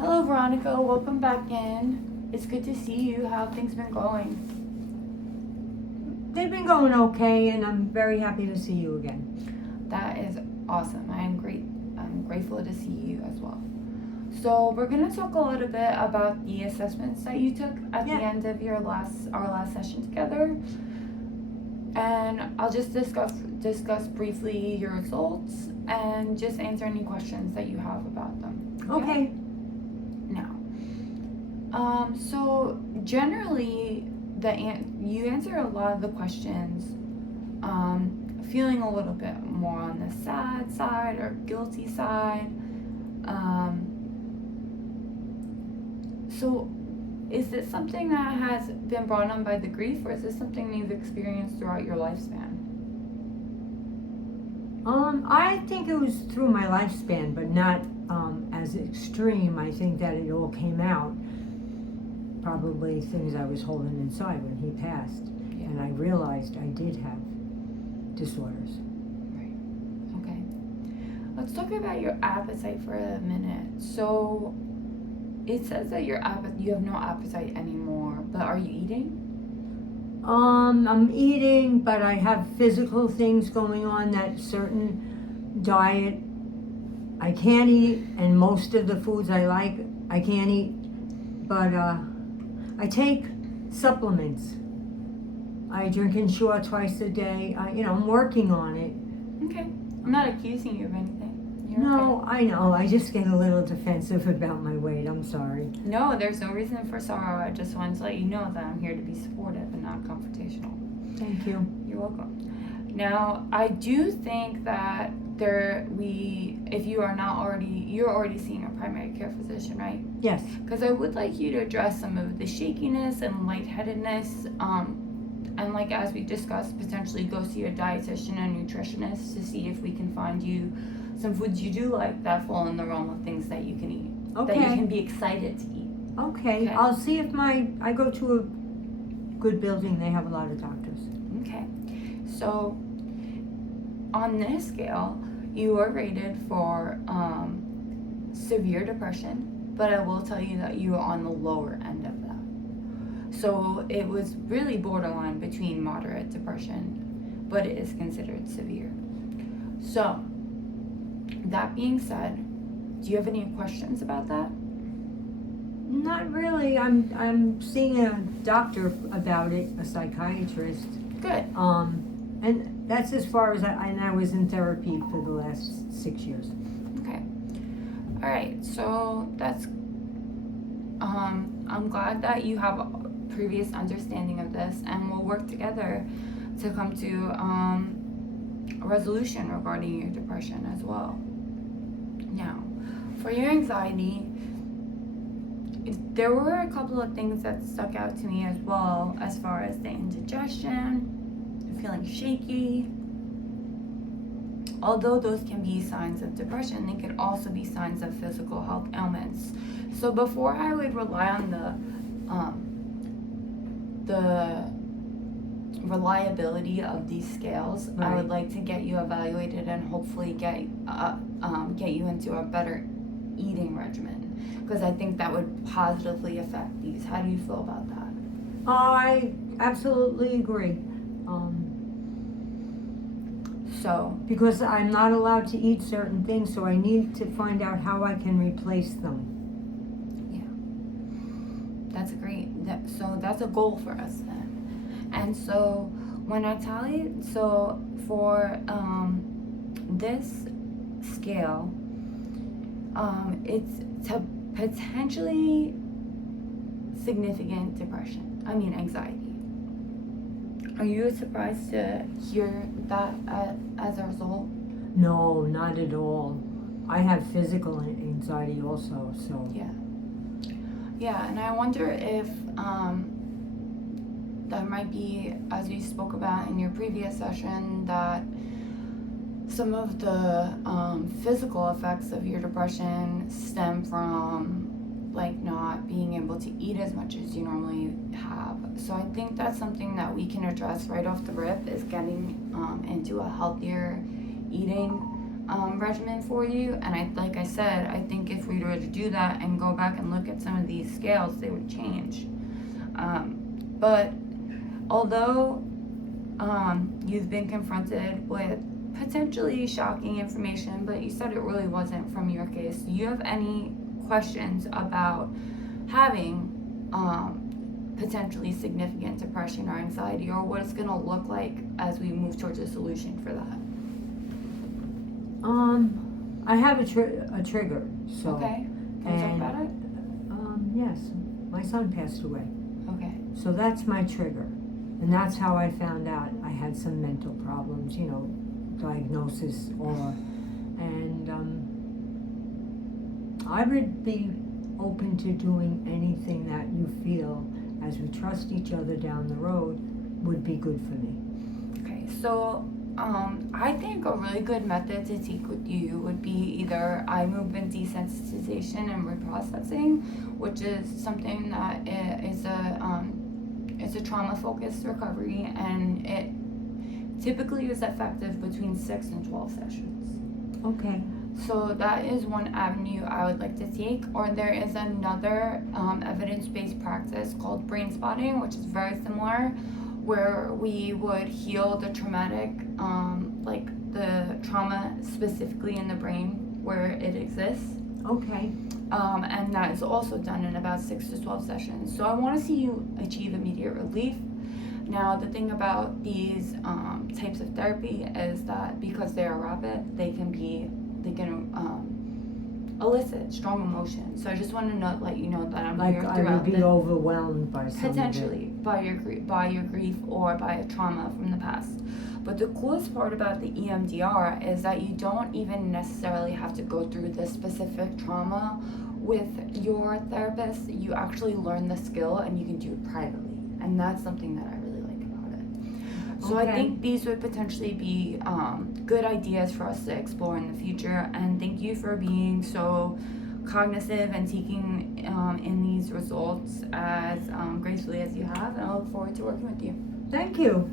Hello, Veronica. Welcome back in. It's good to see you. How have things been going? They've been going okay, and I'm very happy to see you again. That is awesome. I'm grateful to see you as well. So we're gonna talk a little bit about the assessments that you took at the end of our last session together, and I'll just discuss briefly your results and just answer any questions that you have about them. Okay. Now, so generally, you answer a lot of the questions, feeling a little bit more on the sad side or guilty side. So is this something that has been brought on by the grief, or is this something you've experienced throughout your lifespan? I think it was through my lifespan, but not as extreme. I think that it all came out. Probably things I was holding inside when he passed, and I realized I did have disorders. Right. Okay. Let's talk about your appetite for a minute. So it says that you have no appetite anymore, but are you eating? I'm eating, but I have physical things going on. That certain diet I can't eat, and most of the foods I like I can't eat. But I take supplements. I drink Ensure twice a day. I'm working on it. Okay. I'm not accusing you of anything. You're No, okay. I know. I just get a little defensive about my weight. I'm sorry. No, there's no reason for sorrow. I just wanted to let you know that I'm here to be supportive and not confrontational. Thank you. You're welcome. Now, I do think that if you are not already, you're already seeing a primary care physician, right? Yes. Because I would like you to address some of the shakiness and lightheadedness, and like as we discussed, potentially go see a dietitian and nutritionist to see if we can find you some foods you do like that fall in the realm of things that you can eat, that you can be excited to eat. Okay. I'll see if I go to a good building. They have a lot of doctors. Okay. So on this scale, you are rated for severe depression, but I will tell you that you are on the lower end of that. So it was really borderline between moderate depression, but it is considered severe. So that being said, do you have any questions about that? Not really. I'm seeing a doctor about it, a psychiatrist. Good. And that's as far as I was in therapy for the last 6 years. Okay. All right. So that's. I'm glad that you have a previous understanding of this, and we'll work together to come to a resolution regarding your depression as well. Now, for your anxiety, there were a couple of things that stuck out to me as well, as far as the indigestion, feeling shaky. Although those can be signs of depression, they can also be signs of physical health ailments. So before I would rely on the reliability of these scales, I would like to get you evaluated and hopefully get you into a better eating regimen, because I think that would positively affect these. How do you feel about that? I absolutely agree. Because I'm not allowed to eat certain things, so I need to find out how I can replace them. Yeah, that's great. So that's a goal for us then. And so when I tell you, so for this scale, it's to potentially significant depression. I mean anxiety. Are you surprised to hear that as a result? No, not at all. I have physical anxiety also, so. Yeah, and I wonder if that might be, as we spoke about in your previous session, that some of the physical effects of your depression stem from like not being able to eat as much as you normally have. So I think that's something that we can address right off the rip, is getting into a healthier eating regimen for you. And like I said, I think if we you were to do that and go back and look at some of these scales, they would change. But although you've been confronted with potentially shocking information, but you said it really wasn't from your case, do you have any questions about having potentially significant depression or anxiety, or what it's going to look like as we move towards a solution for that? I have a trigger, so. Okay, can we talk about it? Yes, my son passed away, Okay. so that's my trigger, and that's how I found out I had some mental problems, diagnosis and I would be open to doing anything that you feel, as we trust each other down the road, would be good for me. Okay, so I think a really good method to take with you would be either eye movement desensitization and reprocessing, which is something that is a trauma-focused recovery, and it typically is effective between 6 and 12 sessions. Okay. So that is one avenue I would like to take. Or there is another evidence-based practice called brain spotting, which is very similar, where we would heal the traumatic, like the trauma specifically in the brain where it exists. Okay. And that is also done in about 6 to 12 sessions. So I want to see you achieve immediate relief. Now, the thing about these types of therapy is that because they are rapid, they can elicit strong emotions. So I just want to let you know that I'm Like here I throughout would be overwhelmed by some potentially by your grief or by a trauma from the past. But the coolest part about the EMDR is that you don't even necessarily have to go through this specific trauma with your therapist. You actually learn the skill and you can do it privately, and that's something that I really like about it. So I Okay. think these would potentially be good ideas for us to explore in the future, and thank you for being so cognitive and taking in these results as gracefully as you have, and I look forward to working with you. Thank you.